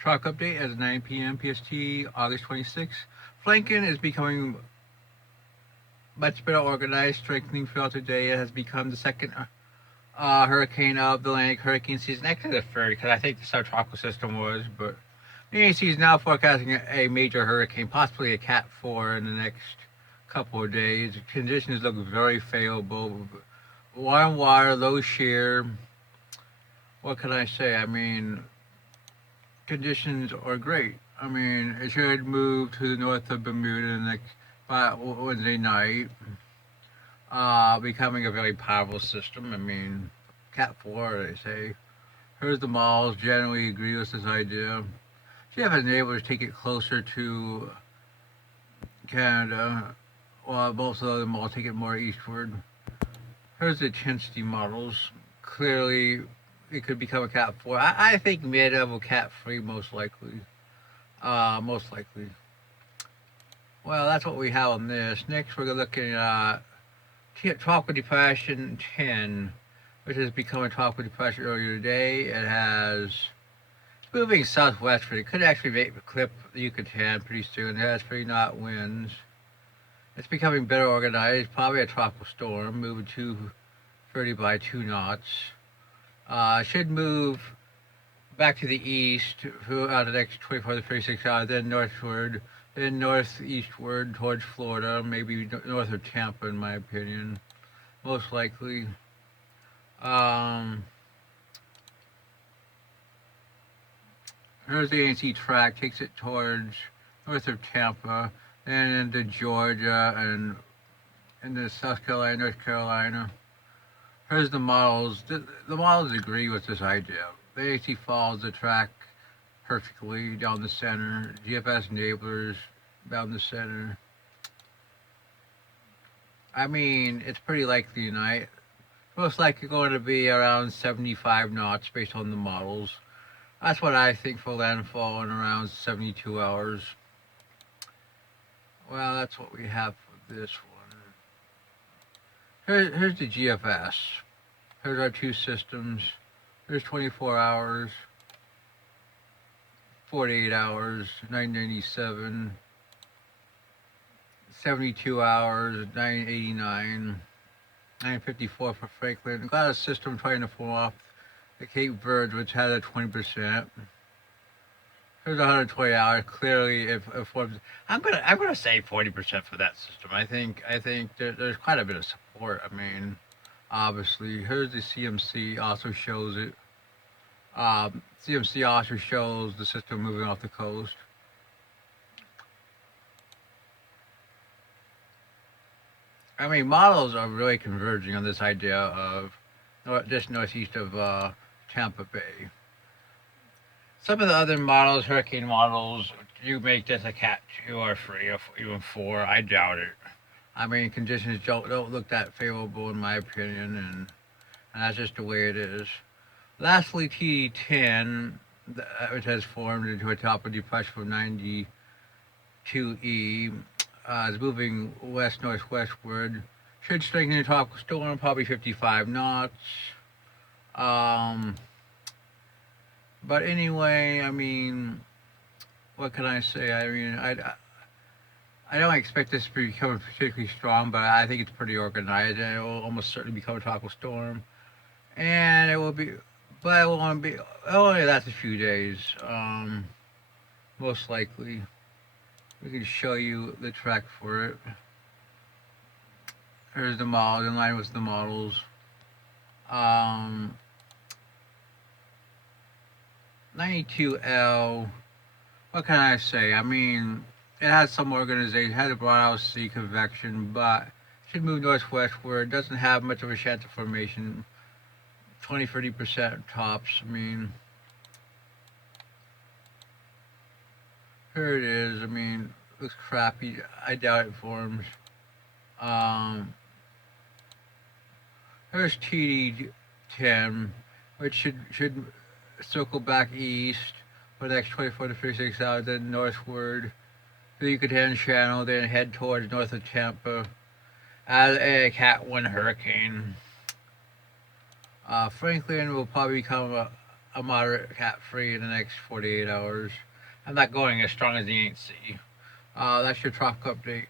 Truck update as 9 p.m. PST, August 26th. Franklin is becoming much better organized, strengthening throughout the day. It has become the second hurricane of the Atlantic hurricane season. Actually, the third, because I think the subtropical system was. But the ANC is now forecasting a major hurricane, possibly a Cat 4 in the next couple of days. Conditions look very favorable. Warm water, low shear. What can I say? I mean, conditions are great. I mean, it should move to the north of Bermuda next by Wednesday night, becoming a very powerful system. I mean, Cat 4, they say. Here's the malls generally agree with this idea. She has been able to take it closer to Canada, while most of the other malls take it more eastward. Here's the intensity models. Clearly, it could become a Cat 4. I think mid-level Cat 3 most likely. Most likely. Well, that's what we have on this. Next, we're looking at Tropical Depression 10, which has become a Tropical Depression earlier today. It's moving southwestward. It could actually make the clip the Yucatan pretty soon. It has 3-knot winds. It's becoming better organized. Probably a tropical storm, moving 230 by 2 knots. Should move back to the east throughout the next 24 to 36 hours, then northward, then northeastward towards Florida, maybe north of Tampa, in my opinion, most likely. Um, Here's the ANC track, takes it towards north of Tampa, then into Georgia and into South Carolina, North Carolina. Here's the models. The models agree with this idea. The ANC follows the track perfectly down the center. GFS enablers down the center. I mean, it's pretty likely tonight. Most likely going to be around 75 knots based on the models. That's what I think for landfall in around 72 hours. Well, that's what we have for this one. Here's the GFS. Here's our two systems. There's 24 hours, 48 hours, 997, 72 hours, 989, 954 for Franklin. Got a system trying to form off the Cape Verde, which had a 20%. There's 120 hours. Clearly, if I'm gonna say 40% for that system. I think there's quite a bit of support. I mean, obviously, here's the CMC. Also shows it. CMC also shows the system moving off the coast. I mean, models are really converging on this idea of just northeast of Tampa Bay. Some of the other models, hurricane models, you make this a Cat 2 or 3 or even 4. I doubt it. I mean, conditions don't look that favorable in my opinion, and that's just the way it is. Lastly, TD10, which has formed into a tropical depression from 92E, is moving west-northwestward. Should strengthen into a tropical storm, probably 55 knots. But anyway, I mean, what can I say? I mean, I don't expect this to become particularly strong, but I think it's pretty organized, and it will almost certainly become a tropical storm. And it will be, but it will only be, it only last a few days, most likely. We can show you the track for it. Here's the model, in line with the models. Um, 92L, what can I say? I mean, it has some organization, it has a broad sea convection, but it should move northwestward. It doesn't have much of a chance of formation. 20-30% tops. I mean, here it is. I mean, looks crappy. I doubt it forms. Um, Here's TD10, which should circle back east for the next 24 to 36 hours, then northward to the Yucatan Channel, then head towards north of Tampa as a Cat 1 hurricane. Franklin will probably become a moderate cat free in the next 48 hours. I'm not going as strong as the Ain't See. That's your tropic update.